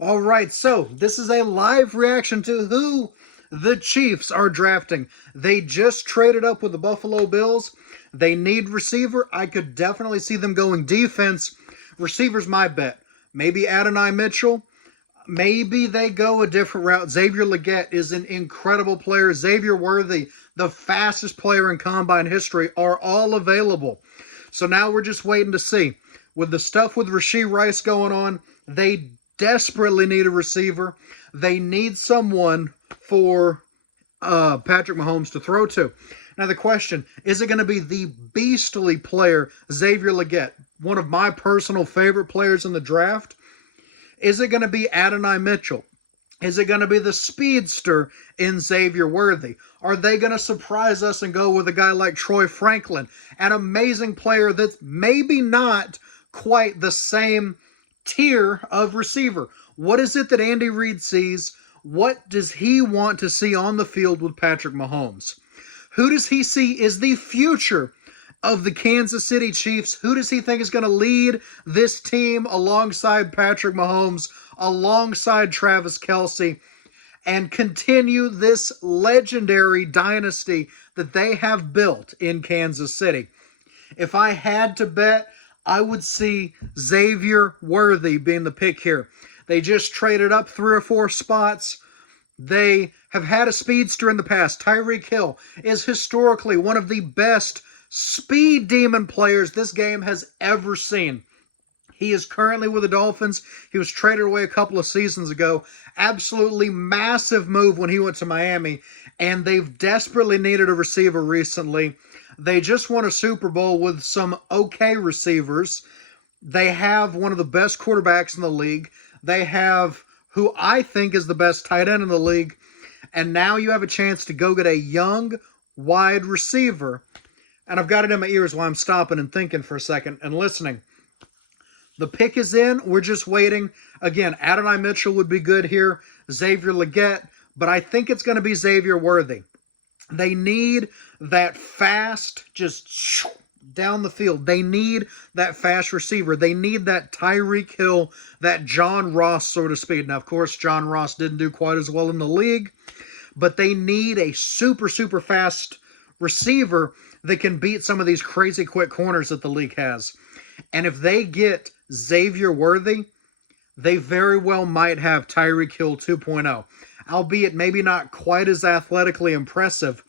All right, so this is a live reaction to who the Chiefs are drafting. They just traded up with the Buffalo Bills. They need receiver. I could definitely see them going defense. Receiver's my bet. Maybe Adonai Mitchell. Maybe they go a different route. Xavier Legette is an incredible player. Xavier Worthy, the fastest player in combine history, are all available. So now we're just waiting to see. With the stuff with Rashee Rice going on, they desperately need a receiver. They need someone for Patrick Mahomes to throw to. Now the question, is it going to be the beastly player, Xavier Legette, one of my personal favorite players in the draft? Is it going to be Adonai Mitchell? Is it going to be the speedster in Xavier Worthy? Are they going to surprise us and go with a guy like Troy Franklin, an amazing player that's maybe not quite the same tier of receiver? What is it that Andy Reid sees? What does he want to see on the field with Patrick Mahomes? Who does he see is the future of the Kansas City Chiefs? Who does he think is going to lead this team alongside Patrick Mahomes, alongside Travis Kelce, and continue this legendary dynasty that they have built in Kansas City? If I had to bet, I would see Xavier Worthy being the pick here. They just traded up 3 or 4 spots. They have had a speedster in the past. Tyreek Hill is historically one of the best speed demon players this game has ever seen. He is currently with the Dolphins. He was traded away a couple of seasons ago. Absolutely massive move when he went to Miami, and they've desperately needed a receiver recently. They just won a Super Bowl with some okay receivers. They have one of the best quarterbacks in the league. They have who I think is the best tight end in the league. And now you have a chance to go get a young wide receiver. And I've got it in my ears while I'm stopping and thinking for a second and listening. The pick is in. We're just waiting. Again, Adonai Mitchell would be good here. Xavier Legette. But I think it's going to be Xavier Worthy. They need that fast, just down the field. They need that fast receiver. They need that Tyreek Hill, that John Ross sort of speed. Now, of course, John Ross didn't do quite as well in the league. But they need a super, super fast receiver that can beat some of these crazy quick corners that the league has. And if they get Xavier Worthy, they very well might have Tyreek Hill 2.0. Albeit maybe not quite as athletically impressive,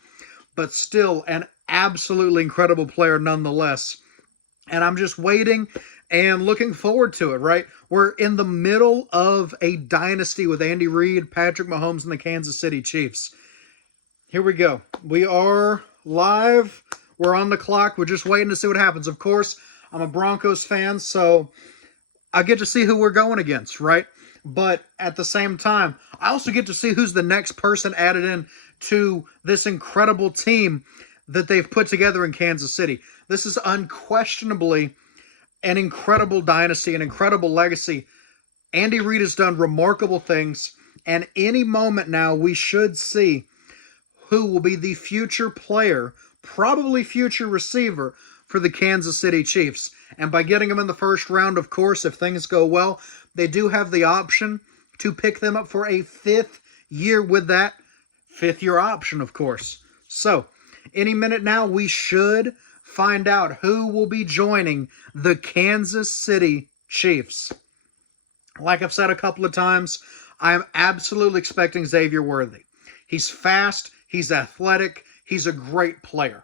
but still an absolutely incredible player nonetheless. And I'm just waiting and looking forward to it, right? We're in the middle of a dynasty with Andy Reid, Patrick Mahomes, and the Kansas City Chiefs. Here we go. We are live. We're on the clock. We're just waiting to see what happens. Of course, I'm a Broncos fan, so I get to see who we're going against, right? But at the same time, I also get to see who's the next person added in to this incredible team that they've put together in Kansas City. This is unquestionably an incredible dynasty, an incredible legacy. Andy Reid has done remarkable things, and any moment now we should see who will be the future player, probably future receiver for the Kansas City Chiefs. And by getting them in the first round, of course, if things go well, they do have the option to pick them up for a 5th year with that 5th-year option, of course. So, any minute now, we should find out who will be joining the Kansas City Chiefs. Like I've said a couple of times, I am absolutely expecting Xavier Worthy. He's fast, he's athletic, he's a great player.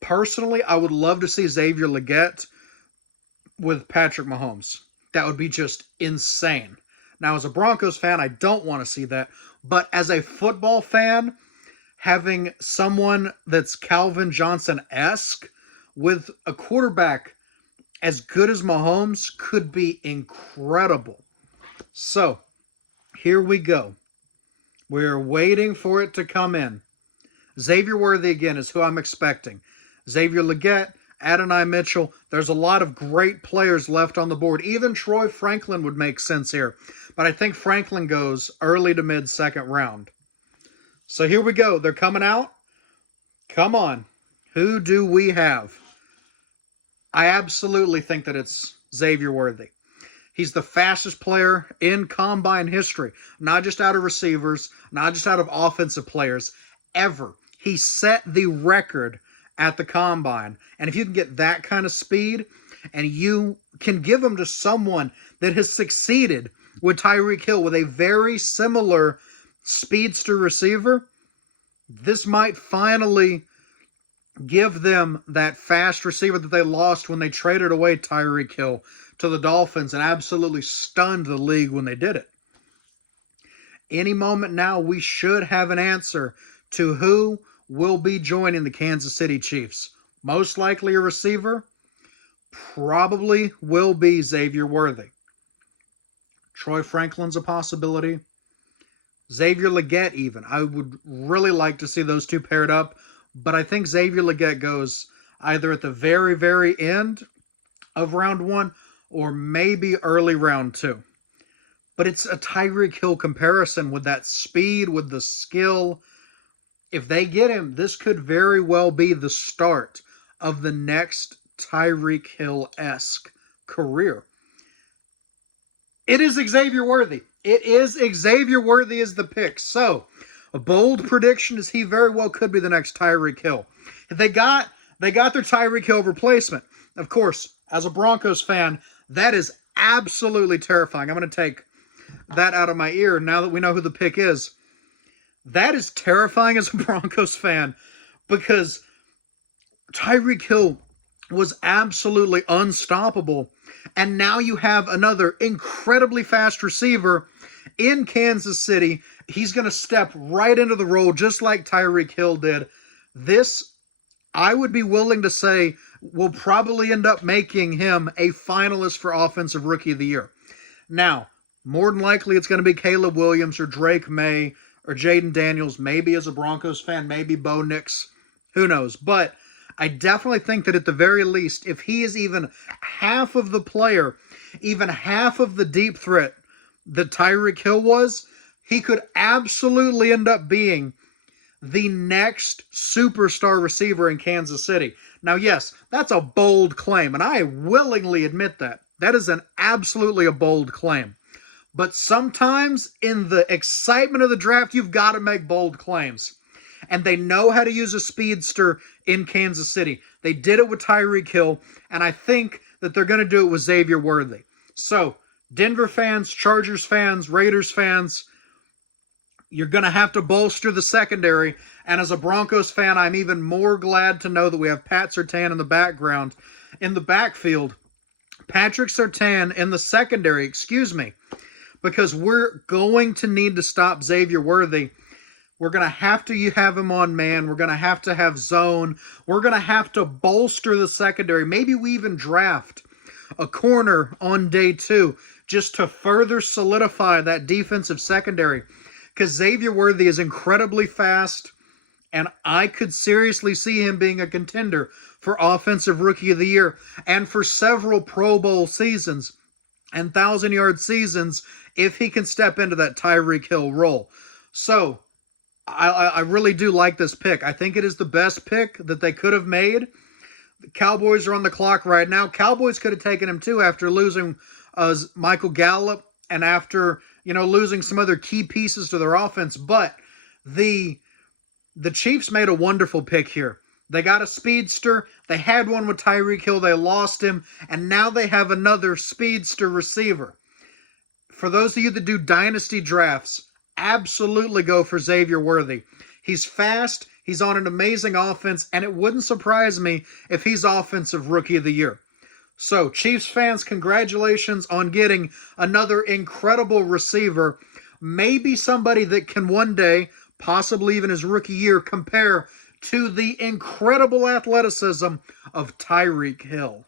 Personally, I would love to see Xavier Legette with Patrick Mahomes. That would be just insane. Now, as a Broncos fan, I don't want to see that. But as a football fan, having someone that's Calvin Johnson-esque with a quarterback as good as Mahomes could be incredible. So, here we go. We're waiting for it to come in. Xavier Worthy, again, is who I'm expecting. Xavier Legette, Adonai Mitchell. There's a lot of great players left on the board. Even Troy Franklin would make sense here. But I think Franklin goes early to mid-second round. So here we go. They're coming out. Come on. Who do we have? I absolutely think that it's Xavier Worthy. He's the fastest player in combine history, not just out of receivers, not just out of offensive players, ever. He set the record at the combine. And if you can get that kind of speed and you can give him to someone that has succeeded with Tyreek Hill with a very similar speedster receiver, this might finally give them that fast receiver that they lost when they traded away Tyreek Hill to the Dolphins and absolutely stunned the league when they did it. Any moment now, we should have an answer to who will be joining the Kansas City Chiefs. Most likely a receiver, probably will be Xavier Worthy. Troy Franklin's a possibility. Xavier Legette even. I would really like to see those two paired up, but I think Xavier Legette goes either at the very, very end of round 1 or maybe early round 2. But it's a Tyreek Hill comparison with that speed, with the skill. If they get him, this could very well be the start of the next Tyreek Hill-esque career. It is Xavier Worthy. It is Xavier Worthy as the pick. So, a bold prediction is he very well could be the next Tyreek Hill. They got their Tyreek Hill replacement. Of course, as a Broncos fan, that is absolutely terrifying. I'm going to take that out of my ear now that we know who the pick is. That is terrifying as a Broncos fan because Tyreek Hill was absolutely unstoppable. And now you have another incredibly fast receiver in Kansas City. He's going to step right into the role just like Tyreek Hill did. This, I would be willing to say, will probably end up making him a finalist for Offensive Rookie of the Year. Now, more than likely it's going to be Caleb Williams or Drake May or Jaden Daniels, maybe as a Broncos fan, maybe Bo Nix, who knows. But I definitely think that at the very least, if he is even half of the player, even half of the deep threat that Tyreek Hill was, he could absolutely end up being the next superstar receiver in Kansas City. Now, yes, that's a bold claim, and I willingly admit that. That is absolutely a bold claim. But sometimes in the excitement of the draft, you've got to make bold claims. And they know how to use a speedster in Kansas City. They did it with Tyreek Hill, and I think that they're going to do it with Xavier Worthy. So, Denver fans, Chargers fans, Raiders fans, you're going to have to bolster the secondary. And as a Broncos fan, I'm even more glad to know that we have Pat Surtain in the background. In the backfield, Patrick Surtain in the secondary, because we're going to need to stop Xavier Worthy. We're going to have to have him on man. We're going to have zone. We're going to have to bolster the secondary. Maybe we even draft a corner on day 2 just to further solidify that defensive secondary. Because Xavier Worthy is incredibly fast, and I could seriously see him being a contender for Offensive Rookie of the Year and for several Pro Bowl seasons and 1,000-yard seasons if he can step into that Tyreek Hill role. So, I really do like this pick. I think it is the best pick that they could have made. The Cowboys are on the clock right now. Cowboys could have taken him too after losing Michael Gallup and after losing some other key pieces to their offense. But the Chiefs made a wonderful pick here. They got a speedster. They had one with Tyreek Hill. They lost him. And now they have another speedster receiver. For those of you that do dynasty drafts, absolutely go for Xavier Worthy. He's fast, he's on an amazing offense, and it wouldn't surprise me if he's Offensive Rookie of the Year. So, Chiefs fans, congratulations on getting another incredible receiver. Maybe somebody that can one day, possibly even his rookie year, compare to the incredible athleticism of Tyreek Hill.